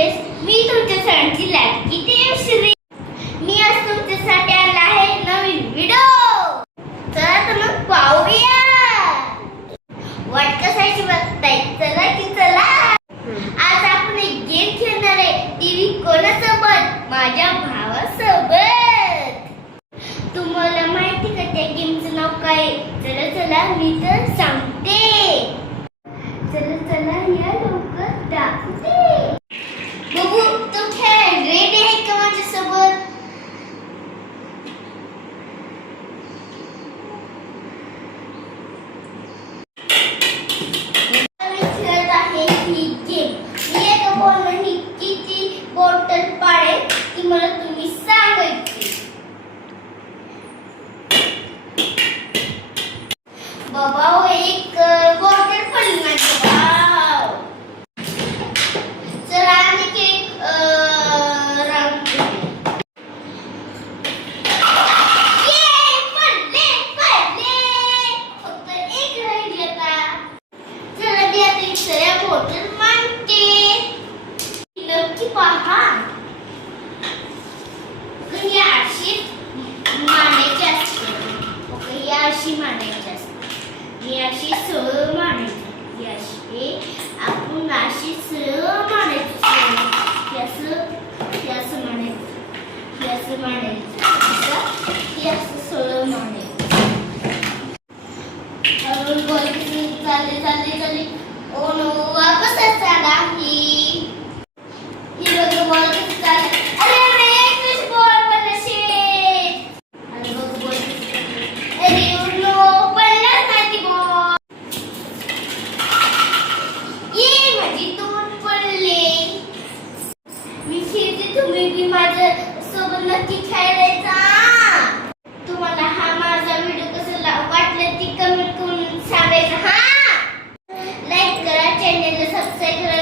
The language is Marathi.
दिवस मी तुमच्या सरांची लाडकी देवश्री. मी आज तुमच्यासाठी आला आहे नवीन व्हिडिओ. चला तर मग पाहूया. वाट कशाची बघताय? चला की चला. आज आपण एक गेम खेळणार आहे. टीव्ही कोणासोबत? माझ्या भावासोबत. तुम्हाला माहिती का त्या गेमचं नाव काय? चला चला मी तर सांगते. चला चला या लवकर दाखवते. बघू तो खेळ रेडी आहे का माझ्यासोबत? मी खेळत आहे ही गेम. मी एका बॉलने किती बॉटल पाडेल ती मला तुम्ही सांगायची. बाबा एक बॉटल पडली माझ्या भाव. चला आणखी एक राऊंड करूया. ये पडले फक्त एक राहिली आता. चला मी आता इथल्या बॉटल मांडते. नक्की पहा ही अशी मांडायची असते. ही अशी मांडायची असते. ही अशी सरळ मांडायची. ही अशी आपण अशी सरळ मांडायची. ही असं मांडायचं. ही असं मांडायचं. ही असं सरळ मांडायचं. हळूहळू बॉल चालले. ओ नो वापस आला. ही बघ बॉल कशी चालली. अरे एकच बॉल पडला. शेट. अरे बघ बॉल. अरे नो पडलाच नाही ती बॉल. ये माझी दोन पडले. मी खेळते. तुम्ही बी माझ्या सोबत नक्की खेळायचा. तुम्हाला हा माझा व्हिडिओ कसा वाटला ती कमेंट करून सांगायचं. हा लाईक करा, चॅनलला सबस्क्राईब करा.